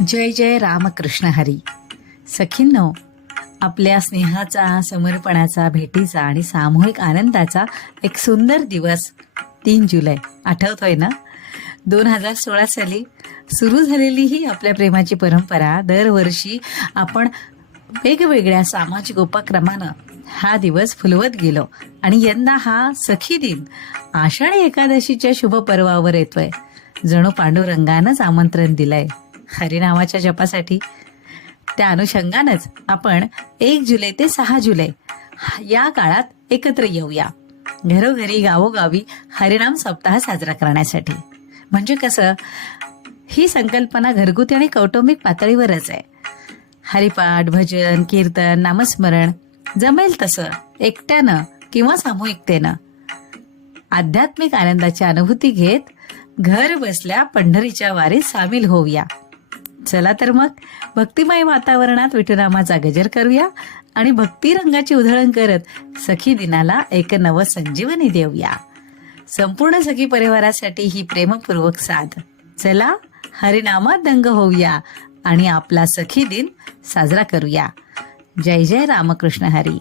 जय जय रामकृष्ण हरी. सखींनो, आपल्या स्नेहाचा, समर्पणाचा, भेटीचा आणि सामूहिक आनंदाचा एक सुंदर दिवस 3 जुलै आठवतोय ना? 2016 साली सुरू झालेली ही आपल्या प्रेमाची परंपरा दरवर्षी आपण वेगवेगळ्या सामाजिक उपक्रमानं हा दिवस फुलवत गेलो आणि यंदा हा सखी दिन आषाढी एकादशीच्या शुभ पर्वावर येतोय. जणू पांडुरंगानंच आमंत्रण दिलंय हरिनामाच्या जपासाठी. त्या अनुषंगानंच आपण 1 जुलै ते 6 जुलै या काळात एकत्र येऊया, घरोघरी गावोगावी हरिनाम सप्ताह साजरा करण्यासाठी. म्हणजे कसं, ही संकल्पना घरगुती आणि कौटुंबिक पातळीवरच आहे. हरिपाठ, भजन, कीर्तन, नामस्मरण जमेल तसं एकट्यानं किंवा सामूहिकतेनं आध्यात्मिक आनंदाची अनुभूती घेत घर बसल्या पंढरीच्या वारीत सामील होऊया. चला तर मग भक्तिमय वातावरणात विठुरामाचा गजर करूया आणि भक्ती रंगाची उधळण करत सखी दिनाला एक नव संजीवनी देऊया. संपूर्ण सखी परिवारासाठी ही प्रेमपूर्वक साथ. चला हरिनामात दंग होऊया आणि आपला सखी दिन साजरा करूया. जय जय रामकृष्ण हरी.